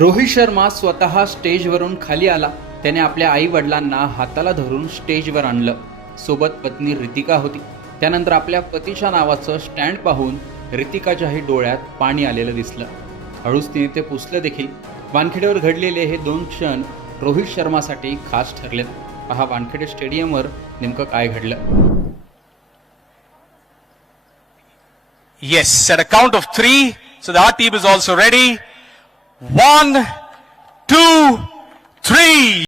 रोहित शर्मा स्वतः स्टेजवरून खाली आला. त्याने आपल्या आई वडिलांना हाताला धरून स्टेजवर आणलं. सोबत पत्नी रितिका होती. त्यानंतर आपल्या पतीच्या नावाचं स्टँड पाहून रितिकाच्याही डोळ्यात पाणी आलेलं दिसलं. हळूच तिने ते पुसलं देखील. वानखेडेवर घडलेले हे 2 क्षण रोहित शर्मासाठी खास ठरलेत. पहा वानखेडे स्टेडियमवर नेमकं काय घडलं. Yes, at a count of 3, so our team is also ready. 1, 2, 3.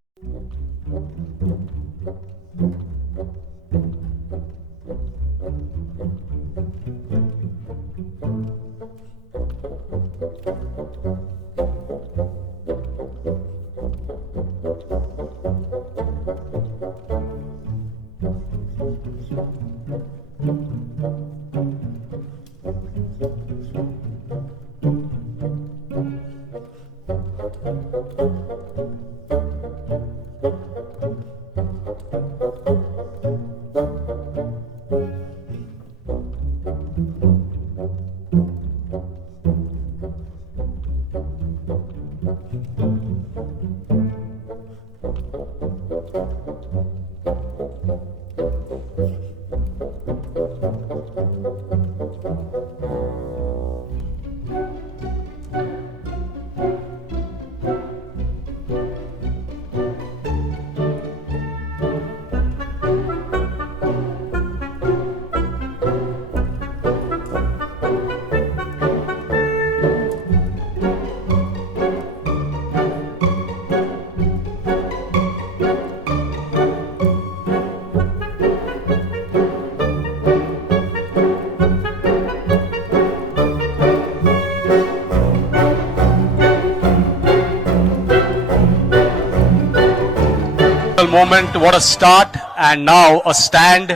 Moment, what a start, and now a stand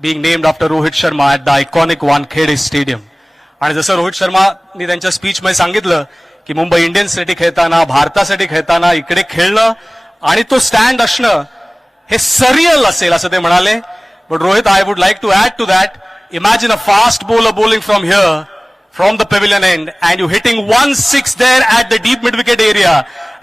being named after Rohit Sharma at the iconic Wankhede Stadium. आणि जसं रोहित शर्मानी त्यांच्या स्पीच मध्ये सांगितलं की मुंबई इंडियन्ससाठी खेळताना, भारतासाठी खेळताना इकडे खेळणं आणि तो स्टँड असणं हे सरियल असेल असं ते म्हणाले. But Rohit, I would like to add to that, imagine a fast bowler bowling from here from the pavilion end and you hitting 1-6 there at the deep mid wicket area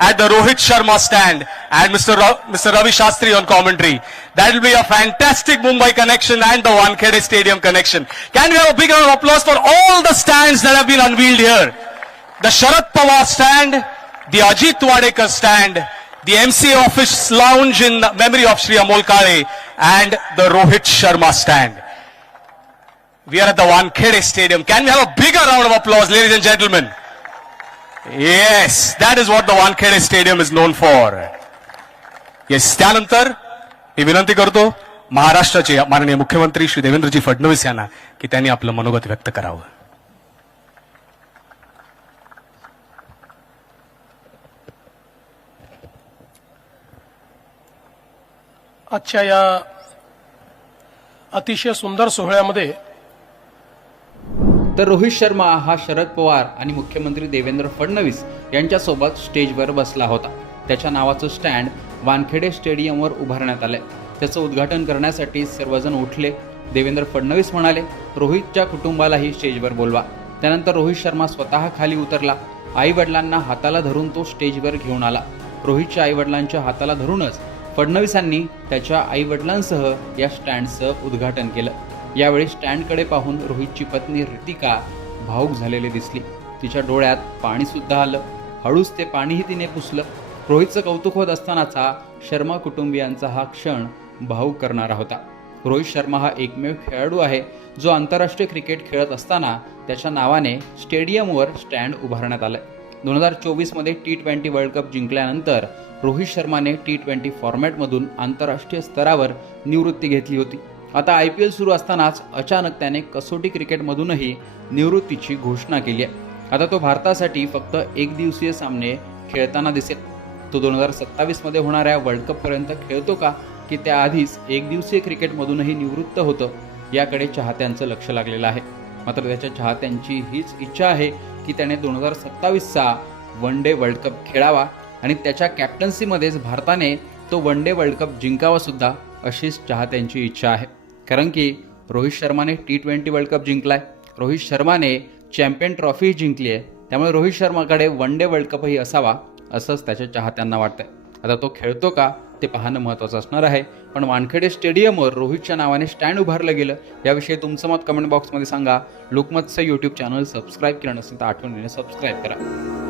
at the Rohit Sharma stand and Mr. Ravi Shastri on commentary. That will be a fantastic Mumbai connection and the Wankhede Stadium connection. Can we have a big round of applause for all the stands that have been unveiled here? The Sharad Pawar stand, the Ajit Wadekar stand, the MCA office lounge in memory of Shri Amol Kale and the Rohit Sharma stand. We are at the Wankhede Stadium. Can we have a bigger round of applause, ladies and gentlemen? Yes, that is what the Wankhede Stadium is known for. Yes, त्यानंतर मी विनंती करतो महाराष्ट्राचे माननीय मुख्यमंत्री श्री देवेंद्रजी फडणवीस यांना की त्यांनी आपलं मनोगत व्यक्त करावं. आजच्या या अतिशय सुंदर सोहळ्यामध्ये तर रोहित शर्मा हा शरद पवार आणि मुख्यमंत्री देवेंद्र फडणवीस यांच्यासोबत स्टेजवर बसला होता. त्याच्या नावाचं स्टँड वानखेडे स्टेडियमवर उभारण्यात आलंय. त्याचं उद्घाटन करण्यासाठी सर्वजण उठले. देवेंद्र फडणवीस म्हणाले, रोहितच्या कुटुंबालाही स्टेजवर बोलवा. त्यानंतर रोहित शर्मा स्वतः खाली उतरला. आई वडिलांना हाताला धरून तो स्टेजवर घेऊन आला. रोहितच्या आई वडिलांच्या हाताला धरूनच फडणवीसांनी त्याच्या आई वडिलांसह या स्टँडचं उद्घाटन केलं. यावेळी स्टँडकडे पाहून रोहितची पत्नी रितिका भावूक झालेली दिसली. तिच्या डोळ्यात पाणी सुद्धा आलं. हळूच ते पाणीही तिने पुसलं. रोहितचं कौतुक होत असतानाचा शर्मा कुटुंबियांचा हा क्षण भावूक करणारा होता. रोहित शर्मा हा एकमेव खेळाडू आहे जो आंतरराष्ट्रीय क्रिकेट खेळत असताना त्याच्या नावाने स्टेडियमवर स्टँड उभारण्यात आलंय. 2024 मध्ये T20 वर्ल्ड कप जिंकल्यानंतर रोहित शर्माने T20 फॉर्मॅटमधून आंतरराष्ट्रीय स्तरावर निवृत्ती घेतली होती. आता IPL सुरू असतानाच अचानक त्याने कसोटी क्रिकेटमधूनही निवृत्तीची घोषणा केली आहे. आता तो भारतासाठी फक्त एकदिवसीय सामने खेळताना दिसेल. तो 2027 मध्ये होणाऱ्या वर्ल्ड कपपर्यंत खेळतो का की त्याआधीच एकदिवसीय क्रिकेटमधूनही निवृत्त होतं याकडे चाहत्यांचं लक्ष लागलेलं आहे. मात्र त्याच्या चाहत्यांची हीच इच्छा आहे की त्याने 2027चा वन डे वर्ल्ड कप खेळावा आणि त्याच्या कॅप्टन्सीमध्येच भारताने तो वन डे वर्ल्ड कप जिंकावा सुद्धा अशीच चाहत्यांची इच्छा आहे. कारण की रोहित शर्माने T20 वर्ल्ड कप जिंकलाय. रोहित शर्माने चॅम्पियन ट्रॉफी जिंकली आहे. त्यामुळे रोहित शर्माकडे वन डे वर्ल्ड कपही असावा असंच त्याच्या चाहत्यांना वाटतंय. आता तो खेळतो का ते पाहणं महत्त्वाचं असणार आहे. पण वानखेडे स्टेडियमवर रोहितच्या नावाने स्टँड उभारलं गेलं याविषयी तुमचं मत कमेंट बॉक्समध्ये सांगा. लोकमतचं यूट्यूब चॅनल सबस्क्राईब केलं नसेल तर आठवणीने सबस्क्राईब करा.